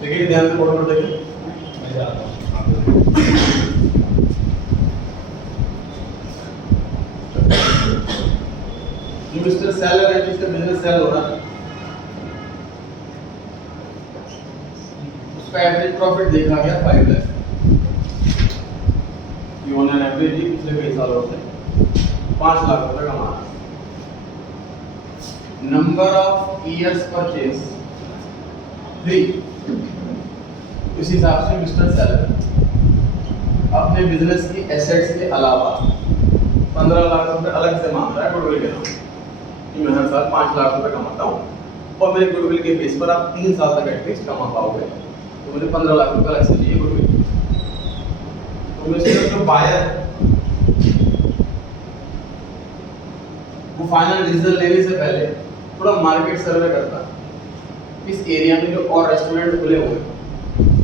देखिए ध्यान से बोर्ड पर देखिए। जो मिस्टर सेलर है, जिसका बिजनेस सेल हो रहा है, उसका एवरेज प्रॉफिट देखा गया 5 लाख। ऑन एन एवरेज ही पिछले कई सालों से 5 लाख रुपए कमा रहा है। Number of years purchase 3। इस हिसाब से मिस्टर सेलर अपने बिजनेस की एसेट्स के अलावा 15 लाख रुपए अलग से मांग रहा है गुडविल के नाम कि मैं हर साल 5 लाख रुपए कमाता हूँ और मेरे गुडविल के बेस पर आप 3 साल तक एटलीस्ट कमा पाओगे, तो मुझे 15 लाख रुपए अलग से चाहिए गुडविल। तो मिस्टर जो बायर है वो फाइनल डिसीजन लेने से पहले थोड़ा मार्केट सर्वे करता है, इस एरिया में जो और रेस्टोरेंट खुले हुए हैं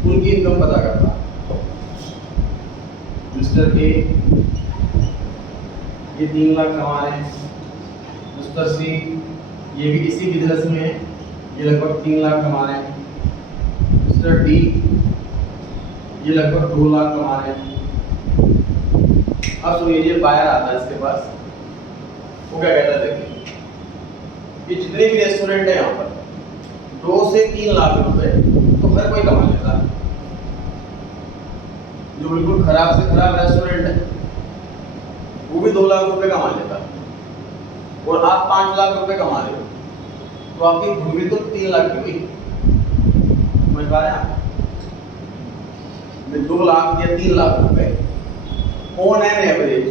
उनकी इनकम पता करता है। मिस्टर ए ये 3 लाख कमा रहे हैं, मिस्टर सी ये भी इसी बिजनेस में है, ये लगभग 3 लाख कमा रहे हैं, मिस्टर डी ये लगभग 2 लाख कमा रहे हैं। अब सुनिए, ये बायर आता है इसके पास, वो क्या कहता है, देखिए ये जितने भी रेस्टोरेंट है यहाँ पर 2 से 3 लाख रुपए तो हर कोई कमा लेता है। जो बिल्कुल खराब से खराब रेस्टोरेंट है वो भी 2 लाख रुपए कमा लेता है, और आप 5 लाख रुपए कमा रहे हो, तो आपकी गुडविल तो 3 लाख की हुई। समझ पा रहे हैं आप? 2 लाख या 3 लाख रुपए on an average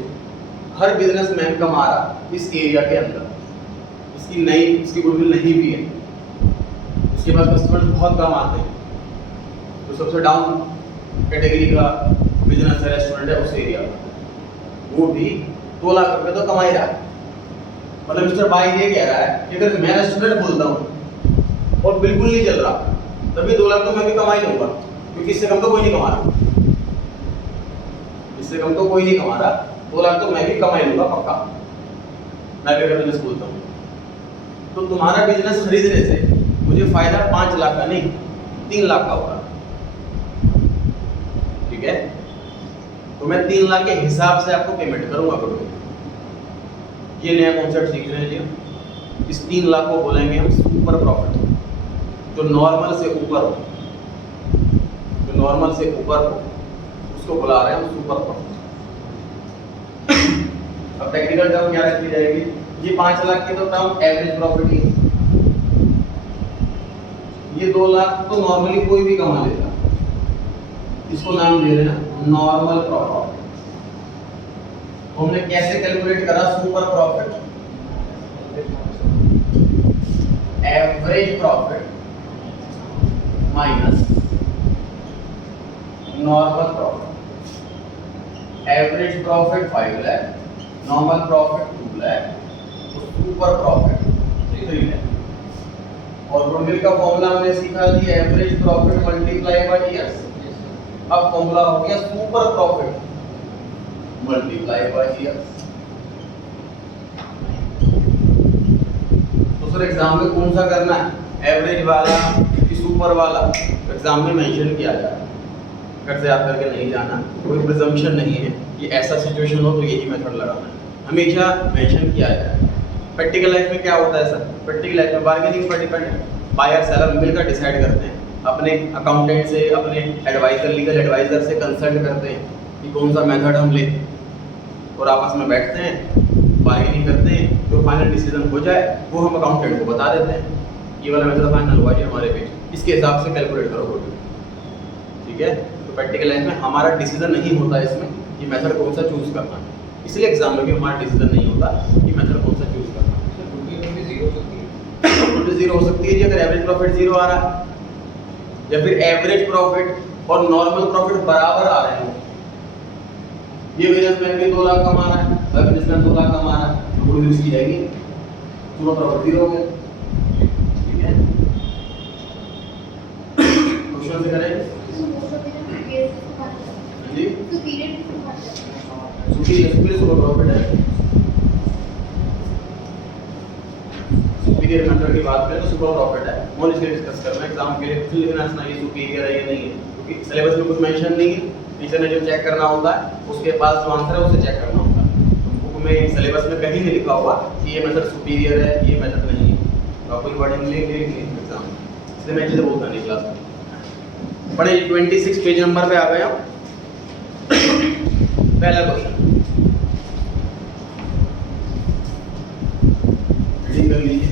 her businessman कमा रहा इस एरिया के अंदर। इसकी गुडविल नहीं भी है, इसके पास कस्टमर्स बहुत कम आते हैं, तो सबसे डाउन कैटेगरी का बिजनेस है, रेस्टोरेंट है उस एरिया का, वो भी 2 लाख रुपए तो कमा ही रहा है। मतलब मिस्टर बाई ये कह रहा है कि अगर मैं रेस्टोरेंट खोलता हूँ और बिल्कुल नहीं चल रहा, तभी 2 लाख तो मैं भी कमा ही लूंगा, क्योंकि इससे कम तो कोई नहीं कमा रहा, इससे कम तो कोई नहीं कमा रहा, 2 लाख तो मैं भी कमा ही लूंगा पक्का, मैं भी अगर बिजनेस खोलता हूँ। तो तुम्हारा बिजनेस खरीदने से मुझे फायदा 5 लाख का नहीं 3 लाख का होगा, ठीक है? तो मैं 3 लाख के हिसाब से आपको पेमेंट करूंगा गुडविल। ये नया कॉन्सेप्ट सीख रहे हैं जी। इस 3 लाख को बोलेंगे हम सुपर प्रॉफिट, जो नॉर्मल से ऊपर हो, जो नॉर्मल से ऊपर हो उसको बुला रहे हैं हम सुपर प्रॉफिट। अब टेक्निकल टर्म क्या रखी जाएगी, ये 5 लाख की तो टर्म एवरेज प्रॉफिट ही है, ये 2 लाख तो नॉर्मली कोई भी कमा लेता, इसको नाम दे रहे हैं नॉर्मल प्रॉफिट। तो हमने कैसे कैलकुलेट करा super profit? Average profit minus normal profit. Average profit 5 lakh, normal profit 2 lakh, super profit 3 lakh. और गुडविल का फॉर्मूला हमने सीखा जी, average profit multiply by years. अब फॉर्मूला हो गया super profit multiply by years. तो सर एग्जाम में कौन सा करना है, एवरेज वाला कि सुपर वाला? एग्जाम में मेंशन किया जाए, घर से याद करके नहीं जाना, कोई प्रिजम्पशन नहीं है कि ऐसा सिचुएशन हो तो यही मेथड लगाना है, हमेशा मेंशन किया जाए। प्रैक्टिकल लाइफ में क्या होता है सर, प्रैक्टिकल लाइफ में बार्गेनिंग पर डिपेंड है, बायर सेलर मिलकर डिसाइड करते हैं, अपने अकाउंटेंट से, अपने एडवाइजर, लीगल एडवाइजर से कंसल्ट करते हैं कि कौन सा मेथड हम लें, और आपस में बैठते हैं, बार्गेनिंग करते हैं, तो फाइनल डिसीजन हो जाए वो हम अकाउंटेंट को बता देते हैं, ये वाला मेथड फाइनल हुआ जी हमारे पेज, इसके हिसाब से कैलकुलेट करो गुडविल, ठीक है? तो प्रैक्टिकल लाइफ में हमारा डिसीजन नहीं होता इसमें कि मेथड कौन सा चूज करना है, इसलिए एग्जाम में भी हमारा डिसीजन नहीं होता कि मेथड कौन सा चूज करना है। गुडविल 0 हो सकती है जी, अगर एवरेज प्रॉफिट 0 आ रहा है, या फिर एवरेज प्रॉफिट और नॉर्मल प्रॉफिट बराबर आ रहे हैं। ये बिजनेसमैन भी 2 लाख कमा रहा है, हर बिजनेसमैन 2 लाख कमा रहा है, तो गुडविल इसकी जाएगी, सुपर प्रॉफिट 0 हो गया, ठीक है? क्वेश्चन से करें जी, सुपीरियर सुपर प्रॉफिट है, सुपीरियर मेथड की बात करें तो सुपर प्रॉफिट है, मॉल इसके डिस्कस करना एग्जाम के लिए खुद लिखना है ये सुपीरियर है ये नहीं है, क्योंकि सिलेबस में कुछ मेंशन नहीं है, टीचर ने जो चेक करना होता है उसके पास जो आंसर है उसे चेक करना होता है। बुक में सिलेबस में कहीं नहीं लिखा हुआ कि ये मेथड सुपीरियर है ये मेथड नहीं है, तो आपको वर्डिंग ले एग्जाम, इसलिए मैं चीज़ें बोलता नहीं क्लास में। पढ़े 26 पेज नंबर पे आ गए हम। पहला क्वेश्चन रीडिंग कर लीजिए।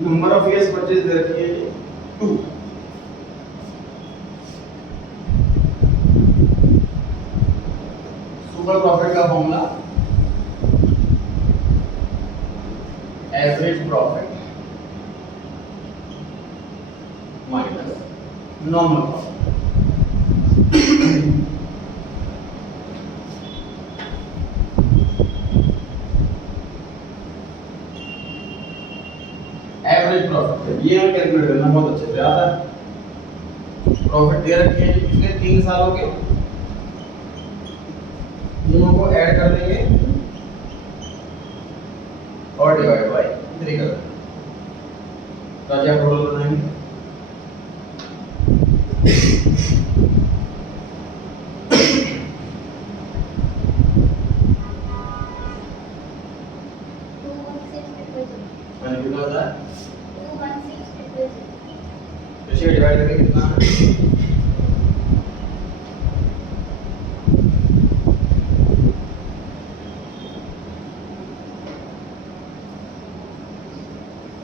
नंबर ऑफ इयर्स परचेज दे रखी है 2। सुपर प्रॉफिट का formula average profit minus normal profit. Average profit ये हमें कैलकुलेट करना बहुत अच्छे से आता है। प्रॉफिट दे रखे हैं पिछले 3 सालों के, दोनों को ऐड कर देंगे और डिवाइड बाय 3 कर देंगे, तो क्या टोटल बनाएंगे कितना होता है 216 इसे डिवाइड करके कितना है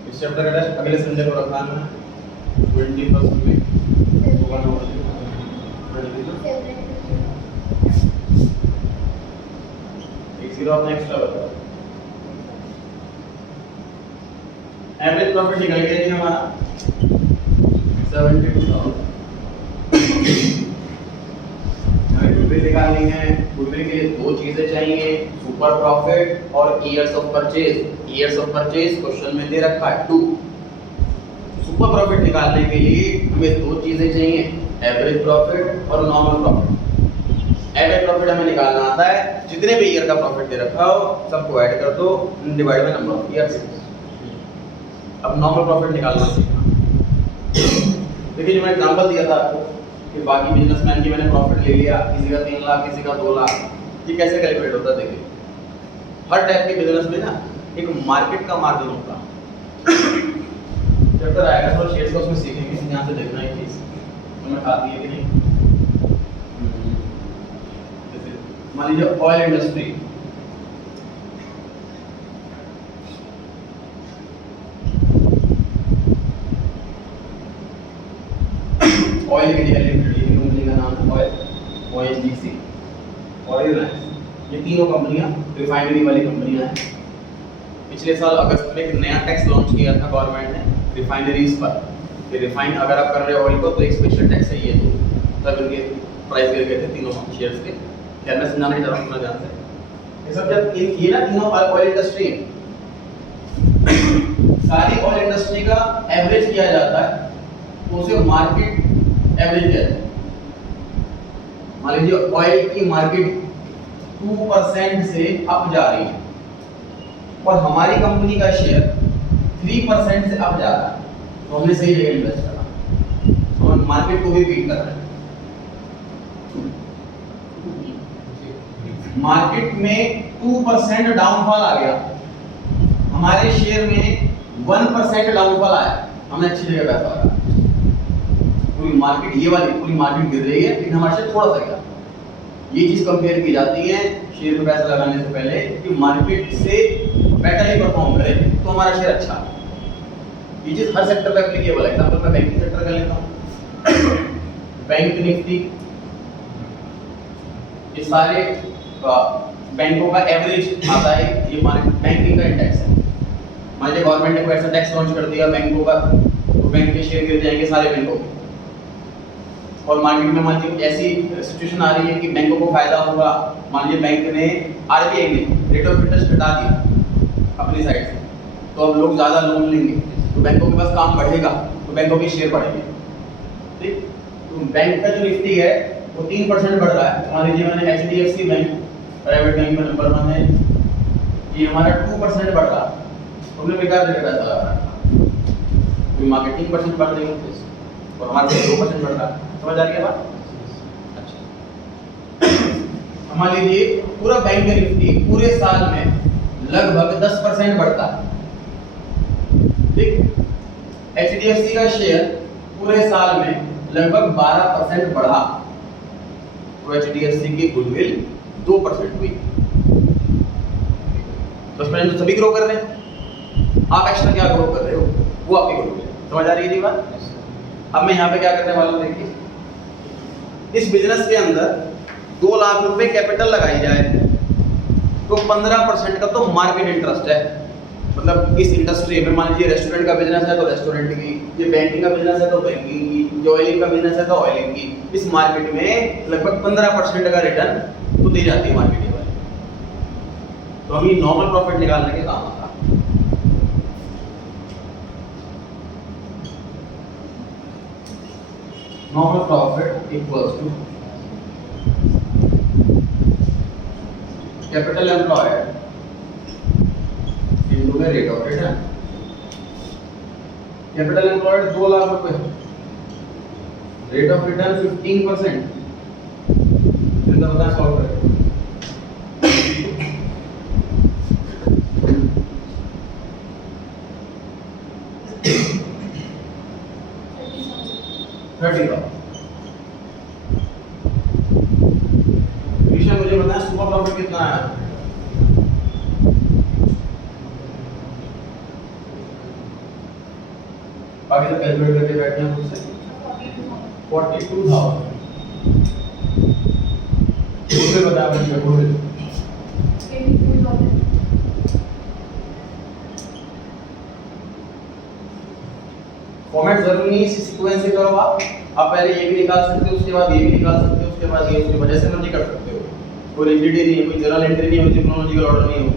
इस चैप्टर का टेस्ट अगले संडे को रखा है 21 में होगा ना एक जीरो अपना एक्स्ट्रा बता। एवरेज प्रॉफिट निकल गया जी हमारा 72,000। हमें गुडविल निकालनी है, गुडविल के लिए 2 चीजें चाहिए, सुपर प्रॉफिट और years of purchase. Years of purchase question में दे रखा है 2। सुपर प्रॉफिट निकालने के लिए हमें 2 चीजें चाहिए, एवरेज प्रॉफिट और नॉर्मल प्रॉफिट। एवरेज प्रॉफिट हमें निकालना आता है, जितने भी ईयर का प्रॉफिट दे रखा हो सबको ऐड कर दो, divide by number of years. अब नॉर्मल प्रॉफिट निकालना सीखना। देखिए जो मैं एग्जांपल दिया था आपको कि बाकी बिजनेसमैन की मैंने प्रॉफिट ले लिया, किसी का 3 लाख किसी का 2 लाख, ये कैसे कैलकुलेट होता है। देखिए हर टाइप के बिजनेस में ना एक मार्केट का मार्जिन होता है। जब तक आएगा तो शेयर्स का उसमें सीखेंगे, ध्यान से देखना ये चीज तुम्हें खाती है कि नहीं। जैसे मान लीजिए oil industry, oil India limited company का नाम है ऑयल, ONGC और रिलायंस, ये तीनों कंपनियां रिफाइनरी वाली कंपनियां हैं। पिछले साल अगस्त में एक नया टैक्स लॉन्च किया था गवर्नमेंट ने रिफाइनरीज पर, कि रिफाइन अगर आप कर रहे हो ऑयल को तो एक स्पेशल टैक्स है ये दो, तब इनके प्राइस गिर गए थे तीनों शेयर्स के। खैर मैं समझाना नहीं चाह रहा हूँ, ध्यान से ये सब जब ये ना तीनों ऑयल इंडस्ट्री सारी ऑयल इंडस्ट्री का एवरेज किया जाता है तो उसे मार्केट एवरेज कहते हैं। मान लीजिए ऑयल की मार्केट 2% से अप जा रही है और हमारी कंपनी का शेयर 3% से अप जा रहा है, तो हमने सही जगह इन्वेस्ट करा, हम मार्केट को भी बीट कर रहे हैं। मार्केट में 2% डाउनफॉल आ गया, हमारे शेयर में 1% डाउनफॉल आया, हमने अच्छी जगह पैसा लगाया। पूरी मार्केट ये वाली पूरी मार्केट गिर रही है लेकिन हमारा शेयर थोड़ा सा गिरा। ये चीज कंपेयर की जाती है शेयर में पैसा लगाने से पहले कि मार्केट से बेटर ही परफॉर्म करे तो हमारा शेयर अच्छा है। ये चीज हर सेक्टर पे एप्लीकेबल है। एग्जांपल मैं बैंकिंग सेक्टर का लेता हूं, बैंक निफ्टी, ये सारे बैंकों का एवरेज आता है, ये बैंकिंग का इंडेक्स है। मान लीजिए गवर्नमेंट ने कोई ऐसा टैक्स लॉन्च कर दिया बैंकों पर, तो बैंक के शेयर गिर जाएंगे सारे बैंकों के। और मार्केट में मान लीजिए ऐसी सिचुएशन आ रही है कि बैंकों को फायदा होगा, मान लीजिए बैंक ने आरबीआई ने रेट ऑफ इंटरेस्ट घटा दिया अपनी साइड से, तो अब लोग ज़्यादा लोन लेंगे, तो बैंकों के पास काम बढ़ेगा, तो बैंकों के शेयर बढ़ेंगे। ठीक, तो बैंक का जो निफ्टी है वो 3% बढ़ रहा है। मान लीजिए मैंने HDFC बैंक प्राइवेट बैंक में नंबर 1 है, ये हमारा 2% बढ़ रहा है, हमने बेकार जगह पैसा लगा रहा है, मार्केट 3% बढ़ रही है और हमारे पास 2% बढ़ रहा है। समझ आ रही है बात? अच्छा, मान लीजिए पूरा बैंक निफ्टी पूरे साल में लगभग 10% बढ़ता है। ठीक, HDFC का शेयर पूरे साल में लगभग 12% बढ़ा, तो HDFC की गुडविल 2% हुई। 10% तो सभी ग्रो कर रहे हैं, आप एक्स्ट्रा क्या ग्रो कर रहे हो, वो आपकी गुडविल है। समझ आ रही है बात? अब मैं यहाँ पे क्या करने वाला हूँ, देखिए इस बिजनेस के अंदर 2 लाख रुपए कैपिटल लगाई जाए तो 15% का तो मार्केट इंटरेस्ट है। मतलब इस इंडस्ट्री में मान लीजिए रेस्टोरेंट का बिजनेस है तो रेस्टोरेंट की, ये बैंकिंग का बिजनेस है तो बैंकिंग की, जो ऑयलिंग का बिजनेस है तो ऑयलिंग की, इस मार्केट में लगभग 15% का रिटर्न तो दी जाती है मार्केट वाले। तो हम ये नॉर्मल प्रॉफिट निकालने के काम आता है। Normal profit equals to capital employed into the rate of return. Capital employed 2 lakh रुपए, rate of return 15%। इतना बता सॉल्व करें। 30 का विषय मुझे बताया सुपर प्रॉफिट कितना है। बाकी सब कैलकुलेट करके बैठे हैं खुद से। 42,000 मुझे बताया मुझे बोल फॉर्मेट जरूरी नहीं सीक्वेंस से करो आप पहले ये भी निकाल सकते हो, उसके बाद ये भी निकाल सकते हो, उसके बाद ये, उसके बाद जैसे मर्जी कर सकते हो। कोई रिजिडिटी नहीं है, कोई जनरल एंट्री नहीं है, कोई टेक्नोलॉजिकल ऑर्डर नहीं है।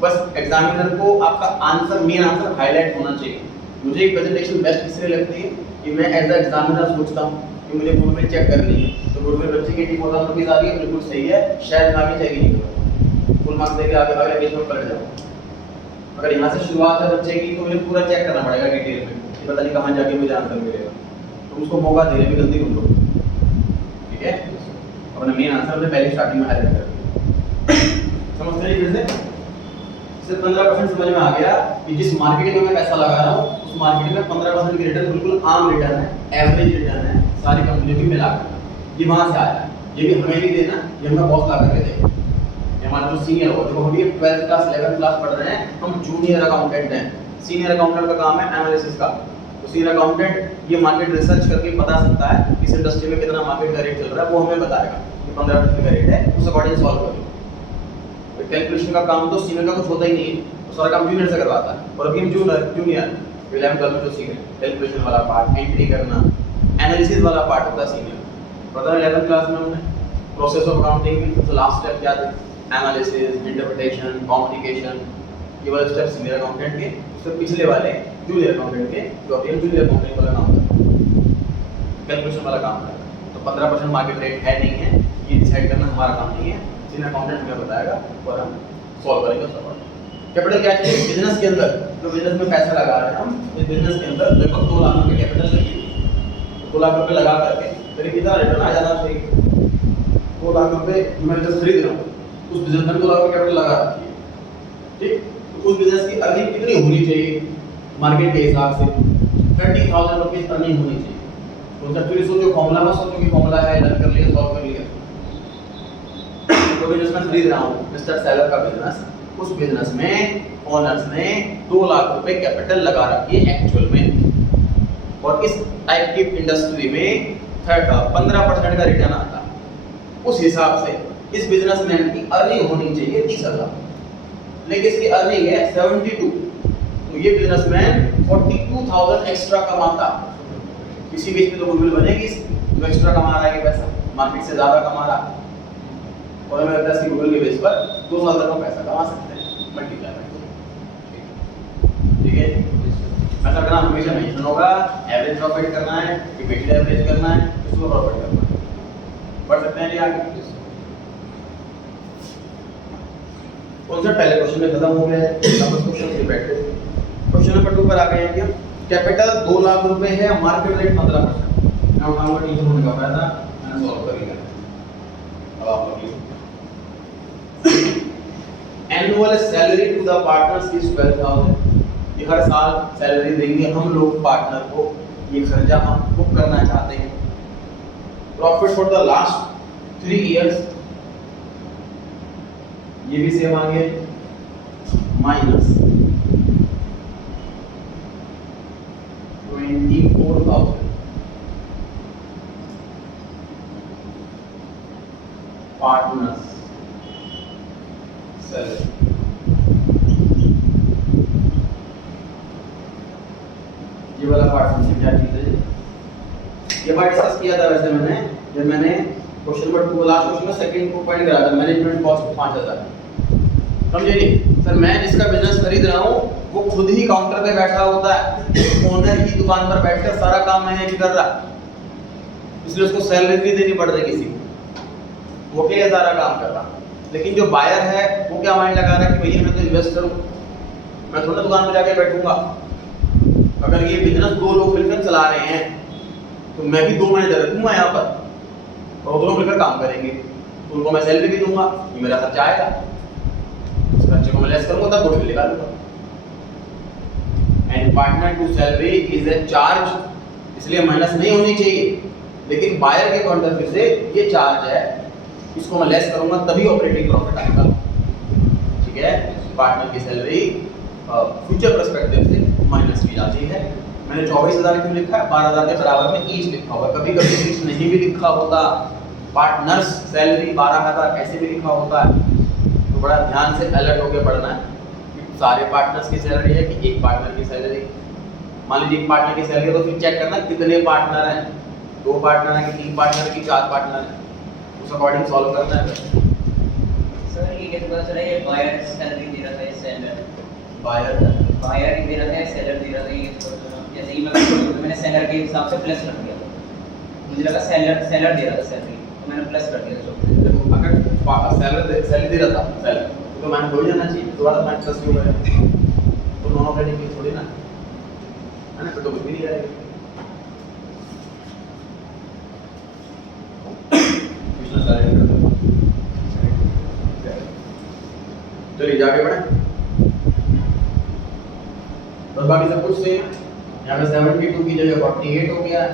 बस एग्जामिनर को आपका आंसर, मेन आंसर हाईलाइट होना चाहिए। मुझे एक प्रेजेंटेशन बेस्ट इसलिए लगती है कि मैं एज अ एग्जामिनर सोचता हूँ कि मुझे गुडविल चेक करनी है, तो गुडविल बच्चे की 80,000 रुपीज आ रही है, बिल्कुल सही है, शायद मैं आगे चेक ही नहीं करूँ, फुल मार्क्स देके आगे अगले पेज में पलट जाऊँ। अगर यहाँ से शुरुआत है बच्चे की तो मुझे पूरा चेक करना पड़ेगा डिटेल में, पता नहीं कहाँ जाके मुझे आंसर मिलेगा, तो उसको मौका देने में गलती कर लो। ठीक है, अपना मेन आंसर हमने पहले स्टार्टिंग में हाईलाइट कर दिया। समझते हैं? फिर से इससे 15% समझ में आ गया कि जिस मार्केट में मैं पैसा लगा रहा हूँ उस मार्केट में 15% की रिटर्न बिल्कुल आम रिटर्न है, एवरेज रिटर्न है, सारी कंपनियों की मिलाकर। ये वहाँ से आया है, ये भी हमें नहीं देना, ये हमें बॉस ला करके देगा। हमारा जो सीनियर होगा, देखो हम ये 12th क्लास 11th क्लास पढ़ रहे हैं, हम जूनियर अकाउंटेंट हैं। सीनियर अकाउंटेंट का काम है एनालिसिस का। तो सीनियर अकाउंटेंट ये मार्केट रिसर्च करके बता सकता है इस इंडस्ट्री में कितना मार्केट का रेट चल रहा है, वो हमें बताएगा कि 15% का रेट है, उस अकॉर्डिंग सॉल्व करेंगे। कैलकुलेशन का काम तो सीनियर का कुछ होता ही नहीं है, तो सारा काम जूनियर से करवाता है। और अभी हम जूनियर 11th में जो सीख रहे हैं, कैलकुलेशन वाला पार्ट, एंट्री करना, एनालिसिस वाला पार्ट होता है सीनियर। पता है 11th क्लास में हमने प्रोसेस ऑफ अकाउंटिंग की सबसे लास्ट स्टेप क्या थे? एनालिसिस, इंटरप्रिटेशन, कॉम्प्लिकेशन, ये वाले स्टेप सीनियर अकाउंटेंट के। उससे पिछले वाले जूनियर अकाउंटेंट के, जो अभी जूनियर अकाउंटिंग वाला काम था, कैलकुलेशन वाला काम था। तो 15% मार्केट रेट है नहीं है, ये डिसाइड करना हमारा काम नहीं है, सीनियर अकाउंटेंट हमें बताएगा और हम सॉल्व करेंगे सवाल। कैपिटल क्या है? बिजनेस के अंदर जो बिजनेस में पैसा लगा रहे हैं हम, इस बिजनेस के अंदर लगभग 2 लाख रुपए कैपिटल लगी। 2 लाख रुपए लगा करके फिर कितना रिटर्न आ जाना चाहिए? 2 लाख रुपए मैं जब खरीद रहा हूँ, उस बिजनेस में 2 लाख रुपए कैपिटल लगा रखी है। ठीक, तो उस बिजनेस की अर्निंग कितनी होनी चाहिए मार्केट के हिसाब से? 30,000 रुपीज अर्निंग होनी चाहिए। तो जब फिर सोचो फॉर्मूला में, सोचो कि फॉर्मूला है, रन कर लिया, सॉल्व कर लिया। तो बिजनेस में खरीद रहा हूँ, मिस्टर सेलर का बिजनेस, उस बिजनेस में ओनर्स ने 2 लाख रुपए कैपिटल लगा रखी है एक्चुअल में, और इस टाइप की इंडस्ट्री में 15% का रिटर्न आता है। उस हिसाब से इस बिजनेसमैन की अर्निंग होनी चाहिए 30,000, लेकिन इसकी अर्निंग है 72, तो ये बिजनेसमैन 42,000 एक्स्ट्रा कमाता। किसी बेस पे तो गुडविल बनेगी, जो एक्स्ट्रा कमा रहा है ये पैसा, मार्केट से ज्यादा कमा रहा है, और हमें लगता है इसकी गुडविल के बेस पर 2 साल तक हम पैसा कमा सकते हैं मल्टीप्लाई करके। ठीक है, पैसा करना हमेशा मेंशन होगा, एवरेज प्रॉफिट करना है कि वेटेड एवरेज करना है, इसको प्रॉफिट करना है। बढ़ सकते हैं जी आगे। कॉन्सेप्ट पहले क्वेश्चन में खत्म हो गया है, अब उस क्वेश्चन से बैठे क्वेश्चन नंबर 2 पर आ गए हैं। कैपिटल 2 लाख रुपए है, मार्केट रेट 15%। मैं उठाऊंगा टीचर होने का फायदा, मैंने सॉल्व कर लिया। अब आप लोग annual salary to the partners is 12,000। ये हर साल सैलरी देंगे हम लोग पार्टनर को, ये खर्चा हम बुक करना चाहते हैं। Profit for the last 3 years, ये भी सेम आ गया, माइनस 24,000। पार्टनर्स सैलरी, ये वाला पार्ट समझिए क्या चीज है। ये पार्ट डिस्कस किया था वैसे मैंने, जब मैंने क्वेश्चन नंबर 2 लास्ट क्वेश्चन में सेकंड को पॉइंट करा था, मैनेजमेंट कॉस्ट 5,000। समझे नहीं सर, मैं जिसका बिजनेस खरीद रहा हूँ वो खुद ही काउंटर पे बैठा होता है, ओनर ही दुकान पर बैठकर सारा काम मैनेज कर रहा, इसलिए उसको सैलरी नहीं देनी पड़ रही किसी को, वो अकेले सारा काम कर रहा। लेकिन जो बायर है वो क्या माइंड लगा रहा है कि भैया मैं तो इन्वेस्टर हूँ, मैं थोड़ा दुकान में जाके बैठूंगा। अगर ये बिजनेस 2 लोग मिलकर चला रहे हैं तो मैं भी 2 मैनेजर रखूंगा यहाँ पर, और दोनों मिलकर काम करेंगे, तो उनको मैं सैलरी भी दूंगा, ये मेरा खर्चा आएगा, उस खर्चे को मैं लेस करूंगा तब गुडविल निकालूंगा। And partner to salary is a charge, इसलिए माइनस नहीं होनी चाहिए, लेकिन बायर के पॉइंट ऑफ व्यू से ये चार्ज है, इसको मैं लेस करूंगा तभी ऑपरेटिंग प्रॉफिट आएगा। ठीक है, पार्टनर की सैलरी फ्यूचर पर्सपेक्टिव से माइनस की जाती है। मैंने 24,000 क्यों लिखा है, 12,000 के बराबर में ईच लिखा हुआ, कभी कभी ईच नहीं भी लिखा होता, पार्टनर्स सैलरी 12,000 ऐसे भी लिखा होता है, तो बड़ा ध्यान से अलर्ट होकर पढ़ना है कि सारे पार्टनर्स की सैलरी है कि एक पार्टनर की सैलरी। मान लीजिए एक पार्टनर की सैलरी है तो फिर चेक करना कितने पार्टनर हैं, 2 पार्टनर हैं कि 3 पार्टनर की 4 पार्टनर हैं, उस अकॉर्डिंग सॉल्व करना है। सर ये कैसे पता चला ये बायर सैलरी दे रहा था, ये सेलर बायर ही दे रहा था, सेलर दे रहा था, ये जैसे ही मैंने सेलर के हिसाब से प्लस कर दिया, मुझे लगा सेलर दे रहा था सैलरी, तो मैंने प्लस कर दिया। देखो अगर सैलरी दे रहा था सेलर तो मैंने हो जाना चाहिए, दोबारा मैं प्लस क्यों करें, तो नॉन ऑपरेटिंग की थोड़ी ना है ना, फिर तो कुछ भी नहीं आएगा। चलिए जाके बढ़े, बस बाकी सब कुछ सेम है। यहाँ पे 72 की जगह 48 हो गया है।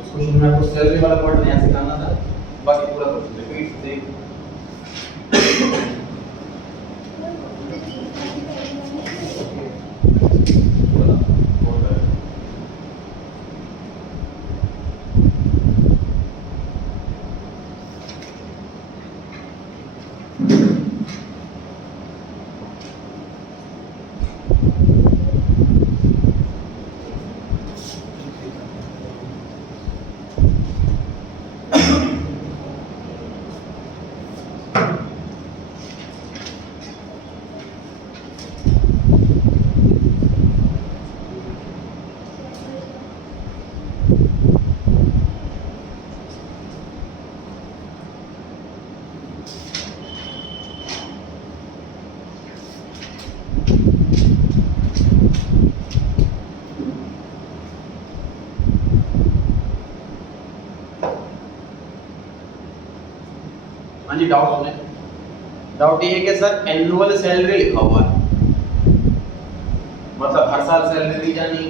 इस क्वेश्चन में आपको सैलरी वाला पार्ट नया सिखाना था, बाकी पूरा क्वेश्चन रिपीट से हाँ जी, डाउट सुने। डाउट ये है कि सर एनुअल सैलरी लिखा हुआ है, मतलब हर साल सैलरी दी जानी,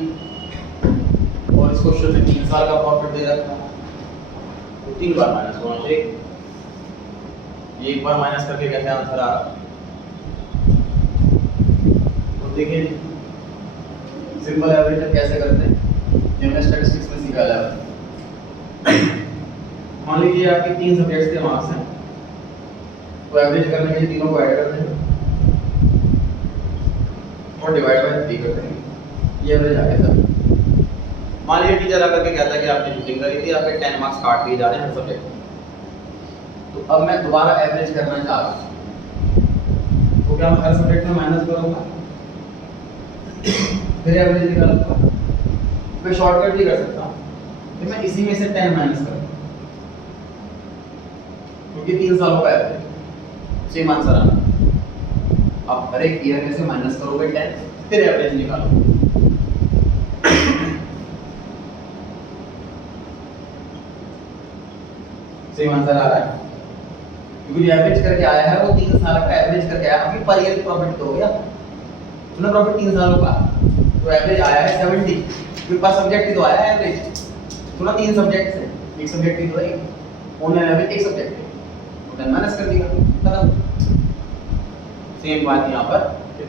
और इस क्वेश्चन में 3 साल का प्रॉफिट दे रखा है, तो 3 बार माइनस होना चाहिए। ये एक बार माइनस करके कैसे आंसर आ रहा, तो देखिए सिंपल एवरेज कैसे करते हैं, हमने स्टैटिस्टिक्स में सीखा है। मान लीजिए आपके 3 सब्जेक्ट्स के मार्क्स हैं, तो एवरेज करने के लिए तीनों को ऐड कर देंगे और डिवाइड बाय 3 कर देंगे, ये एवरेज आ गया सर। मान लीजिए टीचर आकर के कहता है कि आपने चीटिंग करी थी, आपके 10 मार्क्स काट दिए जा रहे हैं हर सब्जेक्ट में, तो अब मैं दोबारा एवरेज करना चाह रहा हूँ, तो क्या मैं हर सब्जेक्ट में माइनस करूंगा फिर एवरेज निकालूंगा? मैं शॉर्टकट भी कर सकता हूँ, तो मैं इसी में से 10 माइनस करूंगा क्योंकि 3 सालों का एवरेज सेम आंसर आना। आप हर एक ईयर में से माइनस करोगे 10, फिर एवरेज निकालोगे। सेम आंसर आ रहा है क्योंकि जो एवरेज करके आया है वो 3 साल का एवरेज करके आया। अभी पर ईयर प्रॉफिट तो हो गया, तुमने प्रॉफिट 3 सालों का, तो एवरेज आया है 70, क्योंकि पर सब्जेक्ट ही तो आया है एवरेज। सुना 3 सब्जेक्ट है, एक सब्जेक्ट ही तो है, ऑनलाइन एवरेज एक सब्जेक्ट है, तो 10 माइनस कर दिया, खत्म। सेम बात यहाँ पर,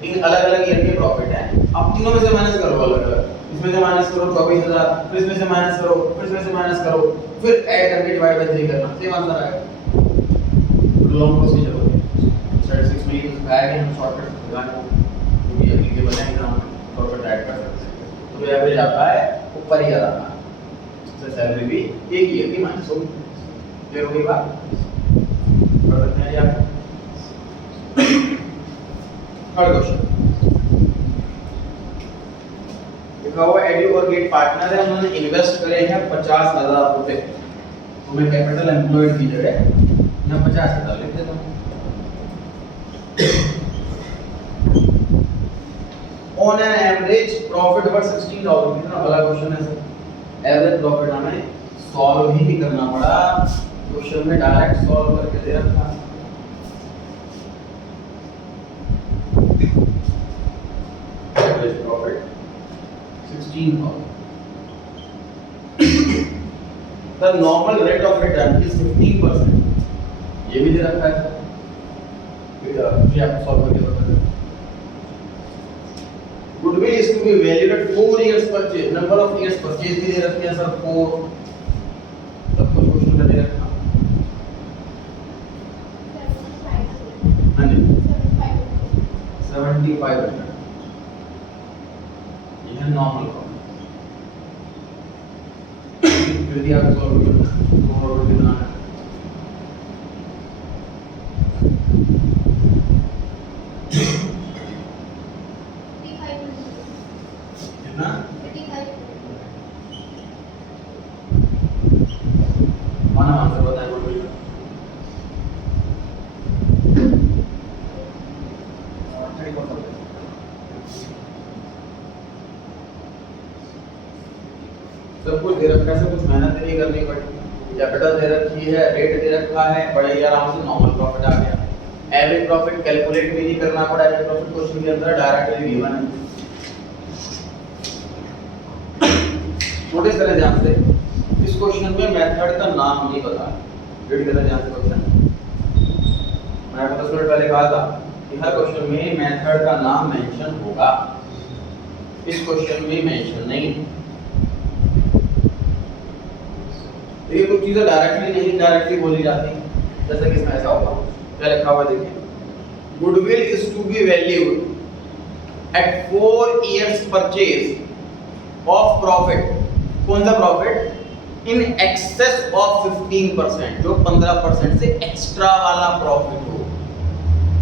3 अलग अलग ईयर के प्रॉफिट है, आप तीनों में से माइनस करो अलग अलग, इसमें से माइनस करो 24,000, फिर इसमें से माइनस करो, फिर इसमें से माइनस करो, फिर ऐड करके डिवाइड बाय 3 करना, सेम आंसर आएगा। लॉन्ग प्रोसीजर हो गया। स्टैटिस्टिक्स में ये सिखाया कि हम शॉर्टकट लगाने को क्योंकि अगली के बनाएंगे हम शॉर्टकट ऐड कर सकते हैं, तो एवरेज आता है ऊपर ही आता है, इससे सैलरी भी एक ईयर की माइनस होगी। क्लियर हो गई बात? कर सकते हैं आप। थर्ड क्वेश्चन लिखा हुआ एड्यू और गेट पार्टनर है, उन्होंने इन्वेस्ट करे हैं 50,000 रुपए, तो मैं कैपिटल एम्प्लॉयड की जगह मैं 50,000 लिख देता हूँ। ऑन एन एवरेज प्रॉफिट पर 16,000, कितना बड़ा क्वेश्चन है सर। एवरेज प्रॉफिट हमें सॉल्व ही नहीं करना पड़ा, क्वेश्चन में डायरेक्ट सॉल्व करके दे रखा। Average profit 16,000, the normal rate of return is 15%, ये भी दे रखा है। फिर आप सॉल्व करके बताते हैं। Goodwill is to be valued at 4 years purchase, number of years purchase भी दे रखे हैं सर 4, सब कुछ क्वेश्चन में दे रखा। हाँ जी 75%, ये है नॉर्मल प्रॉफिट। यदि आप सॉल्व करना और कितना है कितना माना आंसर बताएं गुडविल का। सब कुछ दे रखा है, सब कुछ मेहनत नहीं करनी पड़ी, कैपिटल दे रखी है, रेट दे रखा है, बड़े ही आराम से नॉर्मल प्रॉफिट आ गया। एवरेज प्रॉफिट कैलकुलेट भी नहीं करना पड़ा, एवरेज प्रॉफिट क्वेश्चन के अंदर डायरेक्टली गिवन है। नोटिस करें ध्यान से, इस क्वेश्चन में मेथड का नाम नहीं पता, रीड करें ध्यान से क्वेश्चन। मैं आपको 10 मिनट पहले कहा था कि हर क्वेश्चन में मेथड का नाम मेंशन होगा, इस क्वेश्चन में मेंशन नहीं। ये कुछ चीजें डायरेक्टली नहीं इनडायरेक्टली बोली जाती, जैसे कि इसमें ऐसा होगा, क्या लिखा हुआ देखिए, goodwill is to be valued at 4 years purchase of profit, कौन सा प्रॉफिट, इन एक्सेस ऑफ 15%, जो 15% से एक्स्ट्रा वाला प्रॉफिट हो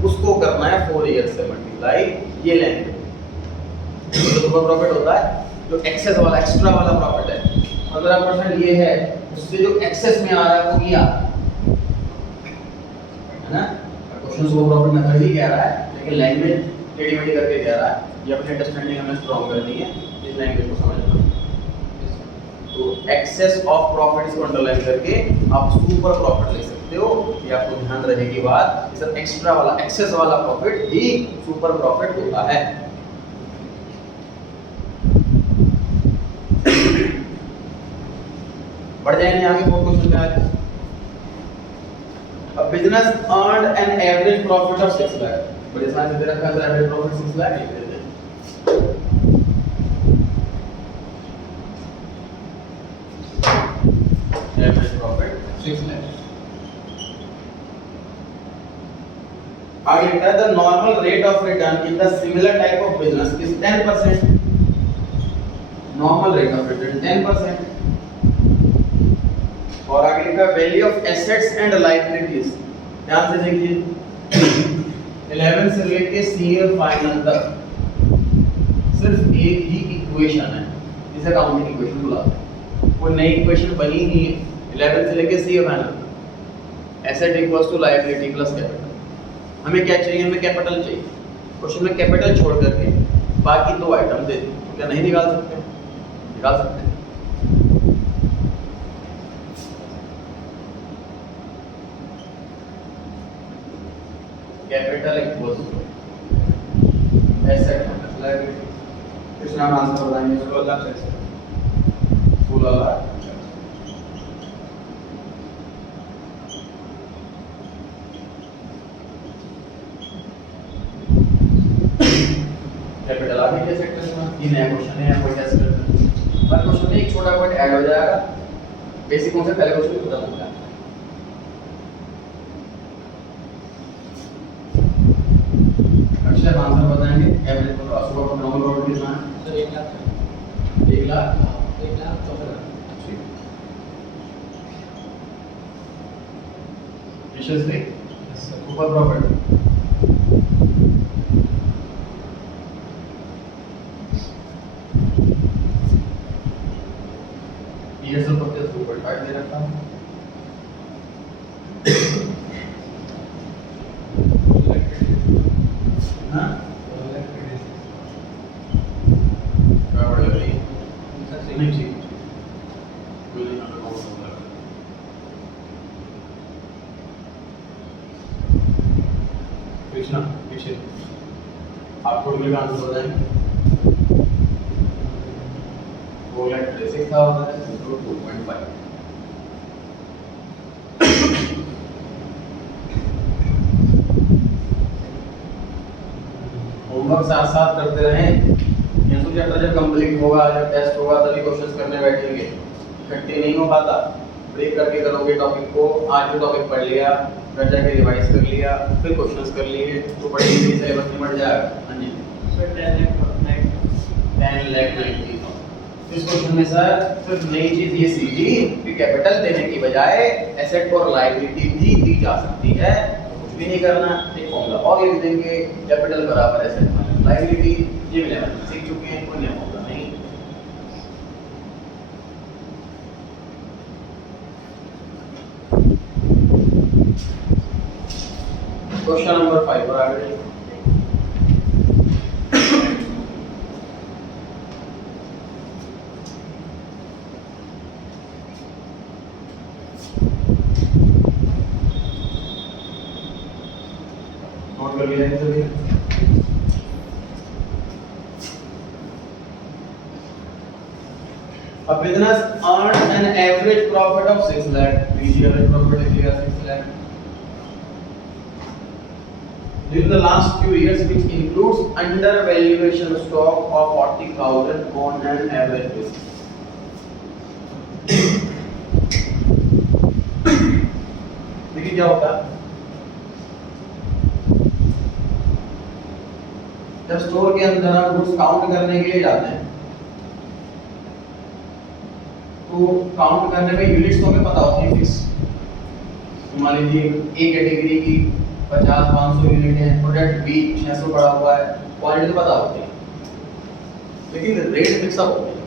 उसको करना है 4 years से मल्टीप्लाई, ये लेंगे जो प्रॉफिट होता है, जो एक्सेस वाला एक्स्ट्रा वाला प्रॉफिट है 15% ये है, उससे जो एक्सेस में आ रहा है वो किया है ना। क्वेश्चन वो प्रॉफिट मेथड ही कह रहा है, लेकिन लैंग्वेज टेढ़ी-मेढ़ी करके कह रहा है, ये अपनी अंडरस्टैंडिंग हमें स्ट्रांग करनी है, इस लैंग्वेज को समझना। तो एक्सेस ऑफ प्रॉफिट इसको अंडरलाइन करके आप सुपर प्रॉफिट लिख सकते हो, ये आपको ध्यान रहेगी बात, इस एक्स्ट्रा वाला एक्सेस वाला प्रॉफिट ही सुपर प्रॉफिट होता है। बढ़ जाएंगे आगे, फोर्थ क्वेश्चन पे आते हैं। A business earned an average profit of 6 lakh, बड़े सारे से दे रखा है एवरेज प्रॉफिट 6 लाख लिख देते हैं। एवरेज प्रॉफिट 6 लाख, आगे लिखा है the normal rate of return in the similar type of business is 10%। Normal rate of return 10%। और आगे लिखा है value of assets and liabilities. ध्यान से देखिए 11 से लेके सीए फाइनल तक सिर्फ एक ही इक्वेशन है जिसे अकाउंटिंग इक्वेशन बुलाते हैं। कोई नई इक्वेशन बनी नहीं है। 11 से लेके सीए फाइनल तक asset equals to liability plus capital. हमें क्या चाहिए? हमें कैपिटल चाहिए। क्वेश्चन में कैपिटल छोड़ करके बाकी दो आइटम दे दी, क्या नहीं निकाल सकते? निकाल सकते हैं। Capital equals to asset minus liability. इस नाम आंसर बताएंगे 16 लाख। 16 लाख। कैपिटल आगे कैसे करना? ये नया क्वेश्चन है, कोई कैसे करना? हर क्वेश्चन में एक छोटा पॉइंट ऐड हो जाएगा। बेसिक कॉन्सेप्ट पहले क्वेश्चन में खत्म हो जाएगा। अक्षर आंसर बताएंगे। एवरेज को सुबह को नॉर्मल रोड कितना है? सर 1 लाख। 1 लाख 1,14,000। ठीक। विशेष नहीं ऊपर प्रॉपर्टी ये सब पत्ते 2.5 दे रखा हूं। हां क्या पड़ रही है? नहीं ठीक कोई नहीं आता कौन सा होता है। कृष्णा पीछे आपको मिलेगा आंसर बताएंगे। 4,36,000 था होता है 2.5। होमवर्क साथ साथ करते रहें। ये तो चैप्टर जब कंप्लीट होगा, जब टेस्ट होगा तभी क्वेश्चंस करने बैठेंगे। इकट्ठे नहीं हो पाता। ब्रेक करके करोगे टॉपिक को। आज जो टॉपिक पढ़ लिया घर जाके रिवाइज कर लिया, फिर क्वेश्चंस कर लिए तो बड़ी इजीली सिलेबस में बढ़ जाएगा। हां जी सर 10,90,000। इस क्वेश्चन में सर सिर्फ नई चीज ये सीखी कि कैपिटल देने की बजाय एसेट और लायबिलिटी भी दी जा सकती है। कुछ भी नहीं करना, एक फॉर्मूला और लिख देंगे कैपिटल बराबर एसेट माइनस लायबिलिटी। ये भी लेवल सीख चुके हैं, कोई नया फॉर्मूला नहीं। क्वेश्चन नंबर 5 पर आगे नोट कर लिया है सभी। A business earned an average profit of 6 lakh. BG average profit is 6 lakh. During the last few years, which includes undervaluation stock of 40,000 on an average basis. देखिए क्या होता है जब स्टोर के अंदर हम गुड्स काउंट करने के लिए जाते हैं तो काउंट करने में यूनिट्स तो हमें पता होती है फिक्स। मान लीजिए ए कैटेगरी की 50-500 यूनिट है, प्रोडक्ट बी 600 पड़ा हुआ है, क्वांटिटी तो पता होती है लेकिन रेट फिक्स अप होते हैं।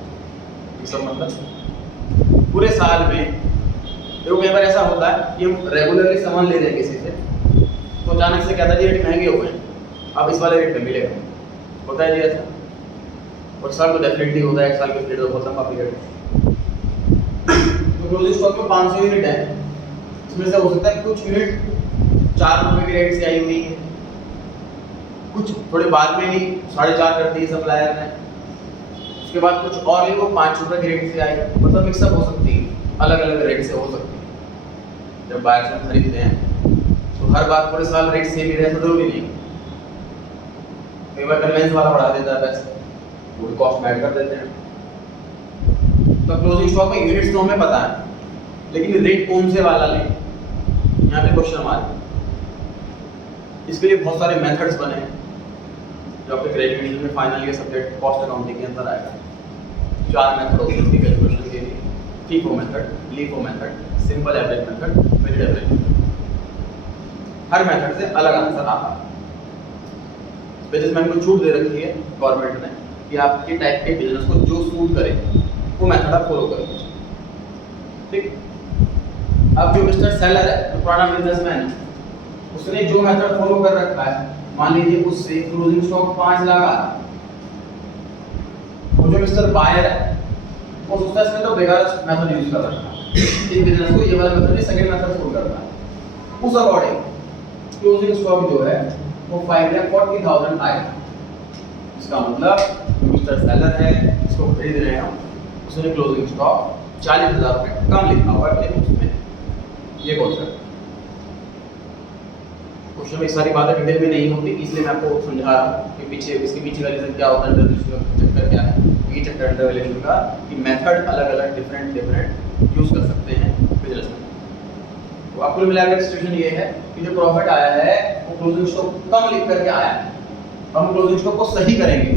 फिक्स अप मतलब पूरे साल में देखो कई बार ऐसा होता है कि हम रेगुलरली सामान ले रहे हैं किसी से तो अचानक से कहता है जी रेट महंगे हो गए, अब इस वाले रेट पे मिलेगा। होता है जी ऐसा। और साल तो डेफिनेटली होता है, एक साल के पीरियड बहुत लंबा पीरियड। तो क्लोजिंग स्टॉक में 500 यूनिट है, इसमें से हो सकता है कुछ यूनिट 4 रुपए के रेट से आई हुई है, कुछ थोड़े बाद में ही 4.5 कर दी सप्लायर ने, उसके बाद कुछ और ही वो 5 रुपए के रेट से आई। मतलब मिक्सअप हो सकती है, अलग अलग रेट से हो सकती है। जब बायर से खरीदते हैं तो हर बार पूरे साल रेट सेम ही रहे तो जरूरी नहीं। कई बार कन्वेंस वाला बढ़ा देता है पैसे, वो कॉस्ट में ऐड कर देते हैं। तो क्लोजिंग स्टॉक में यूनिट्स तो हमें पता है लेकिन रेट कौन से वाला ले, यहाँ पे क्वेश्चन मार्क। इसके लिए बहुत सारे मेथड्स बने हैं जो आपके ग्रेजुएशन में फाइनल के सब्जेक्ट कॉस्ट अकाउंटिंग के अंदर आएगा। 4 मेथड होते हैं इसकी कैलकुलेशन के लिए, FIFO method, LIFO method, simple average method, weighted average method. हर मेथड से अलग आंसर आता है। बिजनेस मैन को छूट दे रखी है गवर्नमेंट ने कि आपके टाइप के बिजनेस को जो सूट करे वो मेथड आप फॉलो करेंगे। ठीक, अब जो मिस्टर सेलर है, जो पुराना बिजनेसमैन है, उसने जो मेथड फॉलो कर रखा है, मान लीजिए उससे क्लोजिंग स्टॉक 5 लाख आ रहा है, और जो मिस्टर बायर है वो सोचता है इसमें तो बेकार मेथड यूज कर रखा है, इस बिजनेस को ये वाला मेथड नहीं सेकंड मेथड फॉलो कर रहा है। उस अकॉर्डिंग क्लोजिंग स्टॉक जो है वो 5,40,000 आएगा। इसका मतलब मिस्टर सेलर है, इसको खरीद रहे हैं हम, उसने क्लोजिंग स्टॉक 40,000 रुपये कम लिखा हुआ है अपने उसमें। ये कॉन्सेप्ट क्वेश्चन में सारी बातें डिटेल में नहीं होती, इसलिए मैं आपको समझा रहा हूँ कि पीछे इसके पीछे का रीजन क्या होता है, चक्कर क्या है, ये चक्कर अंडर वैल्यूएशन का कि मेथड अलग अलग डिफरेंट यूज कर सकते हैं बिजनेस में। तो आपको मिलाकर सिचुएशन ये है कि जो प्रॉफिट आया है वो क्लोजिंग स्टॉक कम लिख करके आया है। हम क्लोजिंग स्टॉक को सही करेंगे,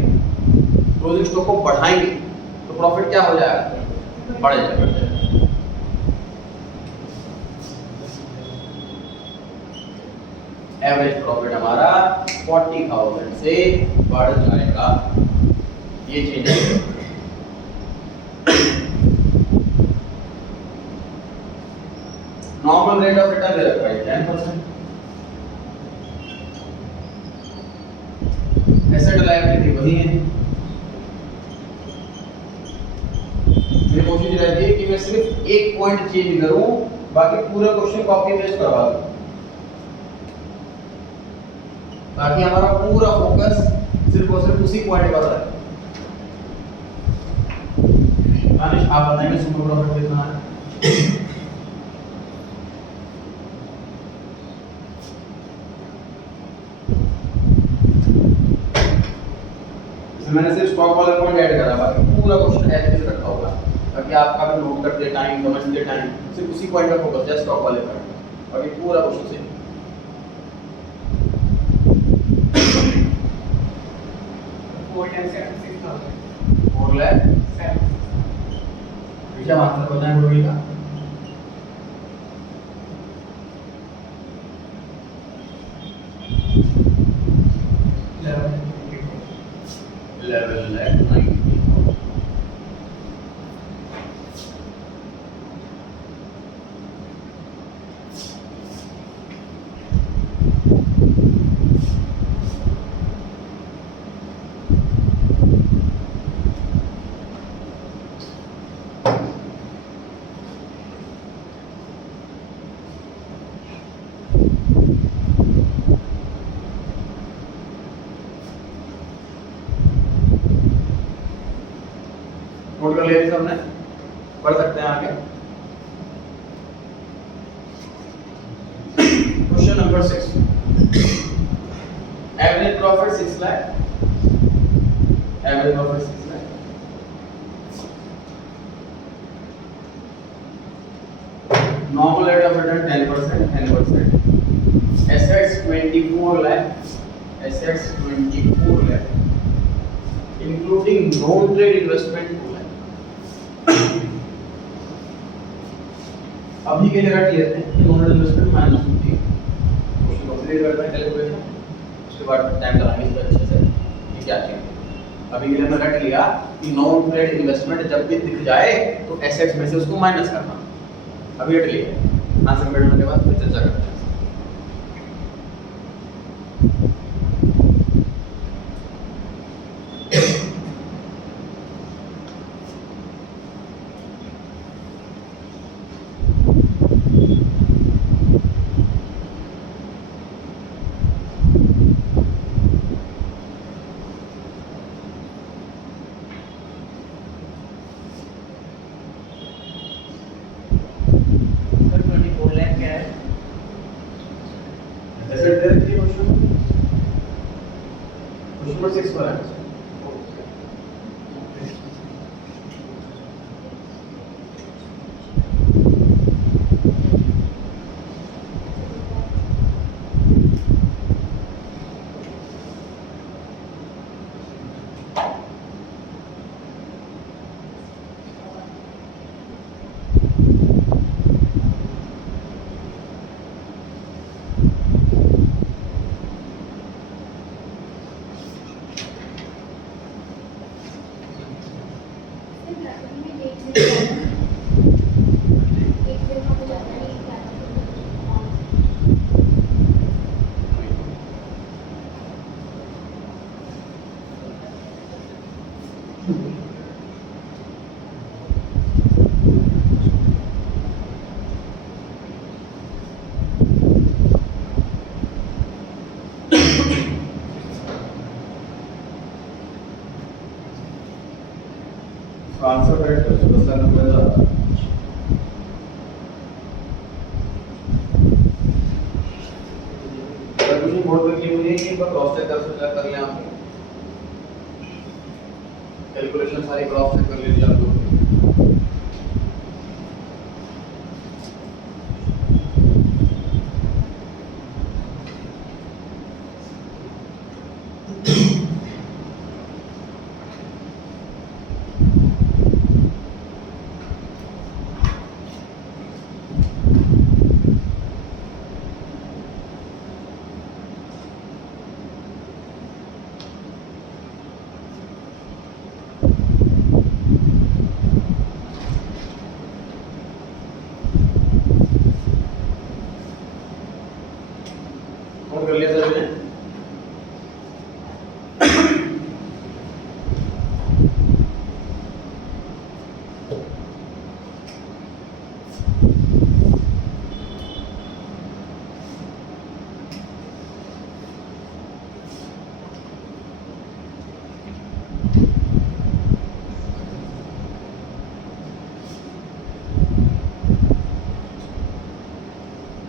क्लोजिंग स्टॉक को बढ़ाएंगे तो प्रॉफिट क्या हो जाएगा, बढ़ जाएगा। एवरेज प्रॉफिट हमारा 40,000 से बढ़ जाएगा। ये चीज है। नॉर्मल रेट ऑफ रिटर्न दे रखा है 10%। एसेट लायबिलिटी वही है। मेरी कोशिश रहती है कि मैं सिर्फ एक पॉइंट चेंज करूं, बाकी पूरा क्वेश्चन कॉपी पेस्ट करवा दूं, ताकि हमारा पूरा फोकस सिर्फ और सिर्फ उसी पॉइंट पर रहे। दानिश आप बताएंगे सुपर प्रॉफिट कितना है? मैंने सिर्फ स्टॉक वाला पॉइंट ऐड करा, बाकी पूरा क्वेश्चन एज इट इज रखा होगा, ताकि आपका भी नोट करते टाइम समझते टाइम सिर्फ उसी पॉइंट पर फोकस है, स्टॉक वाले पर। बाकी पूरा क्वेश्चन से 4 लाख विषय आंसर बताएं रोगी का। लेवल लाख 90। नोट कर लिया सबने, पढ़ सकते हैं आगे। Question number 6, average profit 6 lakh, average profit 6 lakh, normal rate of return 10%, assets 24 lakh, assets 24 lakh, including non trade investment 2 lakh. अभी के लिए रट लेते हैं कि नॉन इन्वेस्टमेंट माइनस होती है, उसको कंप्लीट करते हैं कैलकुलेशन, उसके बाद टाइम लगाएंगे इस अच्छे से कि क्या चीज। अभी के लिए मैं रट लिया कि नॉन ट्रेड इन्वेस्टमेंट जब भी दिख जाए तो एसेट्स में से उसको माइनस करना। अभी रट लिया, आंसर करने के बाद फिर चर्चा करते हैं। नंबर 6 पर है। आंसर करेक्ट है, 10 लाख 90,000। अगर कुछ मोड पे क्लिक हुई है, पर क्रॉस चेक कर लें आप। कैलकुलेशन सारी क्रॉस चेक कर लीजिए आप लोग। नोट कर लिया सर मैंने।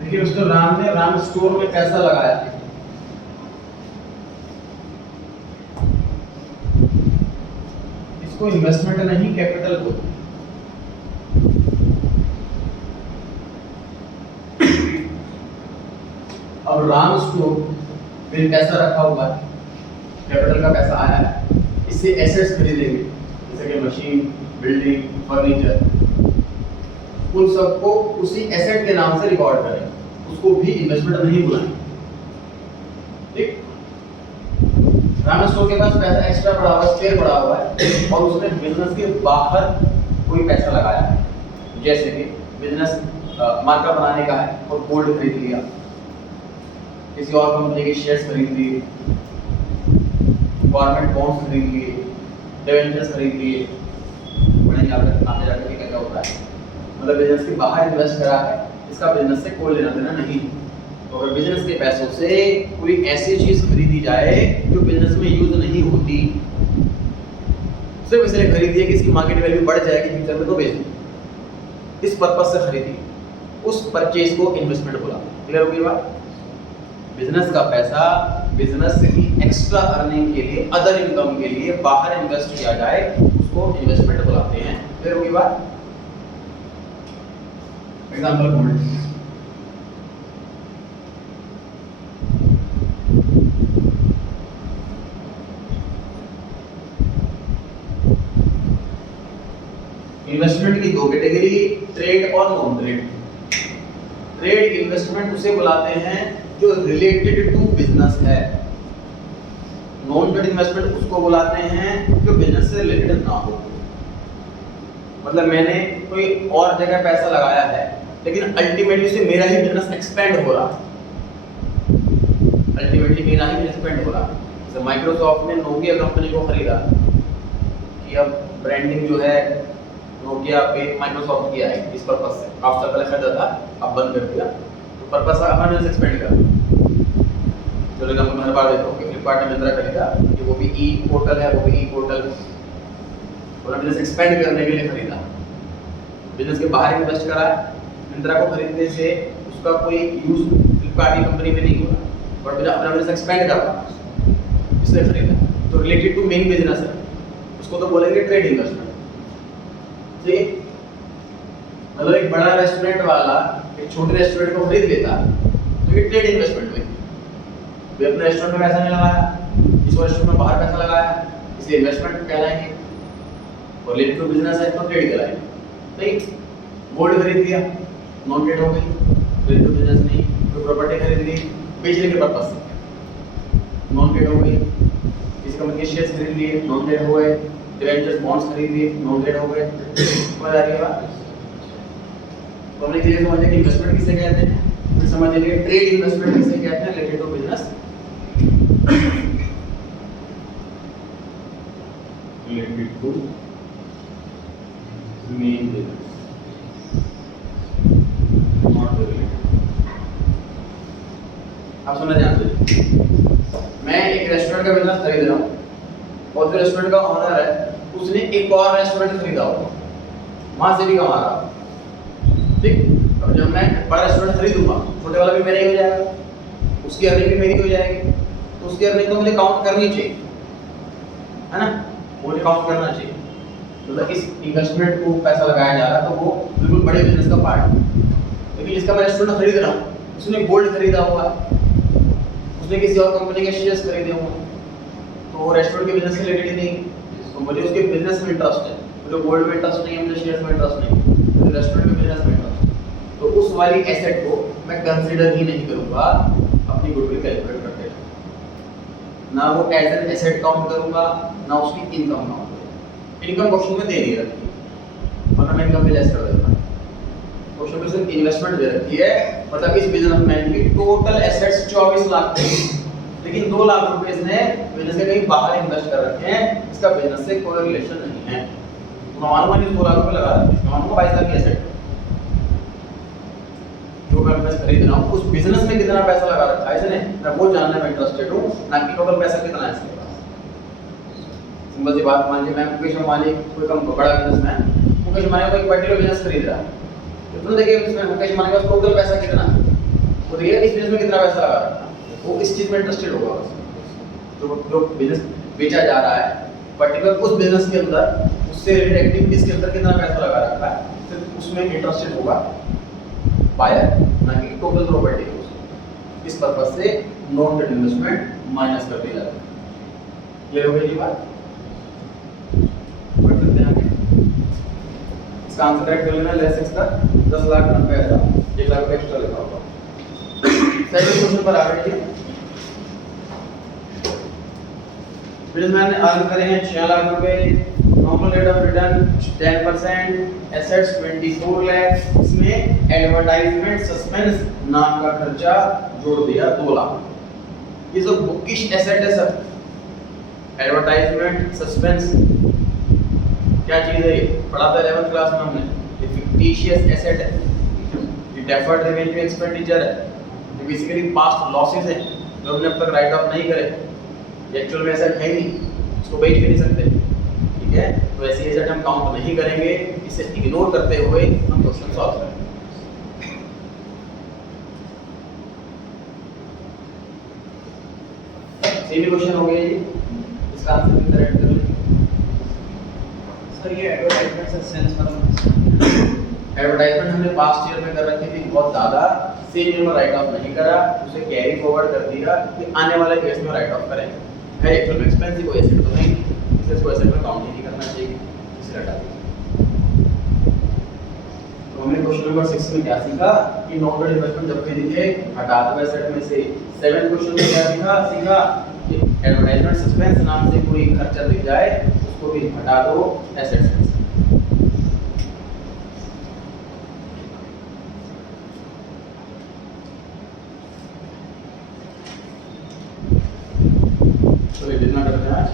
देखिए उसको राम ने राम स्टोर में पैसा लगाया, इसको इन्वेस्टमेंट नहीं कैपिटल बोलते। अब राम स्टोर में पैसा रखा हुआ है, कैपिटल का पैसा आया है, इससे एसेट्स खरीदेंगे जैसे कि मशीन, बिल्डिंग, फर्नीचर, उन सबको उसी एसेट के नाम से रिकॉर्ड करें, उसको भी इन्वेस्टमेंट नहीं बुलाएंगे। ठीक, राम स्टोर के पास पैसा एक्स्ट्रा पड़ा हुआ है, स्पेयर पड़ा हुआ है, और उसने बिजनेस के बाहर कोई पैसा लगाया है, जैसे कि बिजनेस मार्का बनाने का है और गोल्ड खरीद लिया, किसी और कंपनी के शेयर्स खरीद लिए, गवर्नमेंट बॉन्ड्स खरीद लिए, डिवेंचर्स खरीद लिए, बड़े आगे जाकर क्या क्या होता है, मतलब बिजनेस के बाहर इन्वेस्ट करा है, इसका बिजनेस से कोई लेना देना नहीं। तो अगर बिजनेस के पैसों से कोई ऐसी चीज खरीदी जाए जो बिजनेस में यूज नहीं होती, सिर्फ इसलिए खरीदी है कि इसकी मार्केट वैल्यू बढ़ जाएगी फ्यूचर में तो बेच दो, इस पर्पस से खरीदी, उस परचेज को इन्वेस्टमेंट बोला। क्लियर होगी बात? बिजनेस का पैसा बिजनेस से ही एक्स्ट्रा अर्निंग के लिए, अदर इनकम के लिए बाहर इन्वेस्ट किया जाए, उसको इन्वेस्टमेंट बुलाते हैं। क्लियर होगी बात? एग्जांपल गोल्ड, इन्वेस्टमेंट की दो कैटेगरी, ट्रेड और नॉन ट्रेड। ट्रेड इन्वेस्टमेंट उसे बुलाते हैं जो रिलेटेड टू बिजनेस है, नॉन ट्रेड इन्वेस्टमेंट उसको बुलाते हैं जो बिजनेस से रिलेटेड ना हो। मतलब मैंने कोई और जगह पैसा लगाया है, लेकिन अल्टीमेटली से मेरा ही बिजनेस एक्सपेंड हो रहा, अल्टीमेटली मेरा ही एक्सपेंड हो रहा। जैसे माइक्रोसॉफ्ट ने नोकिया कंपनी को खरीदा कि अब ब्रांडिंग जो है नोकिया पे माइक्रोसॉफ्ट की आएगी, इस पर्पस से काफी साल पहले खरीदा था, अब बंद कर दिया, तो पर्पस था अपना बिजनेस एक्सपेंड करना। चलो एग्जांपल मैं हर बार देता हूँ कि फ्लिपकार्ट ने मिंत्रा खरीदा, कि वो भी ई पोर्टल है, वो भी ई पोर्टल, और बिजनेस एक्सपेंड करने के लिए खरीदा, बिजनेस के बाहर इन्वेस्ट करा है। मिंत्रा को खरीदने से उसका कोई यूज फ्लिपकार्ट की कंपनी में नहीं हुआ, बट मेरा अपना बिजनेस एक्सपेंड कर रहा, इसलिए खरीदा, तो रिलेटेड टू मेन बिजनेस है, उसको तो बोलेंगे ट्रेड इन्वेस्टमेंट। ठीक, मतलब एक बड़ा रेस्टोरेंट वाला एक छोटे रेस्टोरेंट को खरीद लेता तो ये ट्रेड इन्वेस्टमेंट हुई, वे अपने रेस्टोरेंट में पैसा नहीं लगाया, इस रेस्टोरेंट में बाहर पैसा लगाया, इसलिए इन्वेस्टमेंट कहलाएंगे, और रिलेटेड टू बिजनेस है तो ट्रेड कहलाएंगे। ठीक, गोल्ड खरीद लिया, नॉन ट्रेड हो गई, रिलेटेड टू बिजनेस नहीं, कोई प्रॉपर्टी खरीद ली बेचने के पर्पस से, नॉन ट्रेड हो गई, किसी कंपनी के शेयर्स खरीद लिए, नॉन ट्रेड हो गए, डिवेंचर्स बॉन्ड्स खरीद लिए, नॉन ट्रेड हो गए। समझ आ रही है बात? तो हमने क्लियर समझ लिया कि इन्वेस्टमेंट किसे कहते हैं, फिर समझ लिए ट्रेड इन्वेस्टमेंट किसे कहते हैं, related to business, related to main business, not related. आप सुनना ध्यान दीजिए, मैं एक रेस्टोरेंट का बिजनेस खरीद रहा हूँ और जो रेस्टोरेंट का ओनर है उसने एक और रेस्टोरेंट खरीदा होगा, वहां से भी कमा रहा होगा। ठीक, अब जब मैं बड़ा रेस्टोरेंट खरीदूंगा, छोटे वाला भी मेरा ही हो जाएगा, उसकी अर्निंग भी मेरी हो जाएगी, तो उसकी अर्निंग तो मुझे काउंट करनी चाहिए, है ना, मुझे काउंट करना चाहिए। मतलब इस इन्वेस्टमेंट को पैसा लगाया जा रहा है तो वो बिल्कुल बड़े बिजनेस का पार्ट है। लेकिन जिसका मैं रेस्टोरेंट खरीद रहा हूँ, उसने गोल्ड खरीदा हुआ, उसने किसी और कंपनी के शेयर्स खरीदे हुए, तो वो रेस्टोरेंट के बिजनेस से रिलेटेड ही नहीं। तो मुझे उसके बिजनेस में इंटरेस्ट है, मुझे गोल्ड में इंटरेस्ट नहीं है, मुझे शेयर्स में इंटरेस्ट नहीं है, मुझे रेस्टोरेंट के बिजनेस में इंटरेस्ट है। तो उस वाली एसेट को मैं कंसीडर ही नहीं करूंगा अपनी गुडविल कैलकुलेट करते हैं। ना वो एज एन एसेट काउंट करूंगा, ना उसकी इनकम काउंट करूंगा। इनकम क्वेश्चन में दे नहीं रखी, मतलब मैं इनकम भी लेस कर देता हूं। क्वेश्चन में सिर्फ इन्वेस्टमेंट दे रखी है, मतलब इस बिजनेसमैन की टोटल एसेट्स 24 लाख थे, लेकिन 2 लाख रुपए इसने बिजनेस के कहीं बाहर इन्वेस्ट कर रखे हैं, इसका बिजनेस से कोई रिलेशन नहीं है। तो मालूम है 2 लाख रुपए लगा रखे हैं, मालूम 22 लाख की एसेट जो मैं बिजनेस खरीद रहा हूँ, उस बिजनेस में कितना पैसा लगा रखा है इसने, मैं वो जानने में इंटरेस्टेड हूँ, ना कि टोटल पैसा कितना है इसके पास। सिंपल सी बात, मान लीजिए मैं मुकेश अंबानी कोई कम बड़ा बिजनेसमैन, मुकेश अंबानी कोई पर्टिकुलर बिजनेस खरीद रहा है, तो देखिए इसमें मुकेश अंबानी का टोटल पैसा कितना है, वो देखिए इस बिजनेस में कितना पैसा लगा रखा है, वो इस चीज में इंटरेस्टेड होगा बस। जो बिजनेस बेचा जा रहा है पर्टिकुलर उस बिजनेस के अंदर, उससे रिलेटेड एक्टिविटीज के अंदर कितना पैसा लगा रखा है, सिर्फ उसमें इंटरेस्टेड होगा बायर, ना कि टोटल प्रॉपर्टी को। इस पर्पस से नॉन ट्रेड इन्वेस्टमेंट माइनस कर दिया जाता है। क्लियर हो गई ये बात? बढ़ सकते हैं आगे। इसका आंसर करेक्ट कर लेना, लेस इसका 10,90,000, 1 लाख रुपए एक्स्ट्रा लिखा होगा। सेकंड क्वेश्चन पर आ गए जी। बिजनेसमैन ने अर्न करे हैं 6 लाख रुपए, normal rate of return 10%, assets 24 lakh, इसमें एडवर्टाइजमेंट सस्पेंस नाम का खर्चा जोड़ दिया 2 लाख। ये सब बुकिश एसेट है सर। एडवर्टाइजमेंट सस्पेंस क्या चीज है, ये पढ़ा था 11th क्लास में हमने। ये फिक्टिशियस एसेट है, ये डेफर्ड रेवेन्यू एक्सपेंडिचर है, ये बेसिकली पास्ट लॉसेस है जो हमने अब तक राइट ऑफ नहीं करे, ये एक्चुअल में एसेट है नहीं, इसको बेच भी नहीं सकते, ठीक है। तो ऐसी एसेट हम काउंट नहीं करेंगे, इसे इग्नोर करते हुए हम क्वेश्चन सॉल्व करेंगे। सेम क्वेश्चन हो गया जी, इसका आंसर भी करेक्ट कर लीजिए सर। ये एडवर्टाइजमेंट से सेंस मतलब एडवर्टाइजमेंट हमने पास्ट ईयर में कर रखी थी बहुत ज्यादा, सेम ईयर में राइट ऑफ नहीं करा, उसे कैरी फॉरवर्ड कर दिया कि आने वाले केस में राइट ऑफ करेंगे। है एक्चुअल में एक्सपेंसिव कोई एसेट तो नहीं, इसलिए इसको एसेट में काउंट नहीं करना चाहिए, इसे हटा दीजिए। तो हमने क्वेश्चन नंबर 6 में क्या सीखा कि नॉन ट्रेड इन्वेस्टमेंट जब भी दिखे हटा दो एसेट में से। 7th क्वेश्चन में क्या सीखा कि एडवर्टाइजमेंट सस्पेंस नाम से कोई खर्चा दिख जाए उसको भी हटा दो एसेट्स में से। तो ये जितना करते हैं आज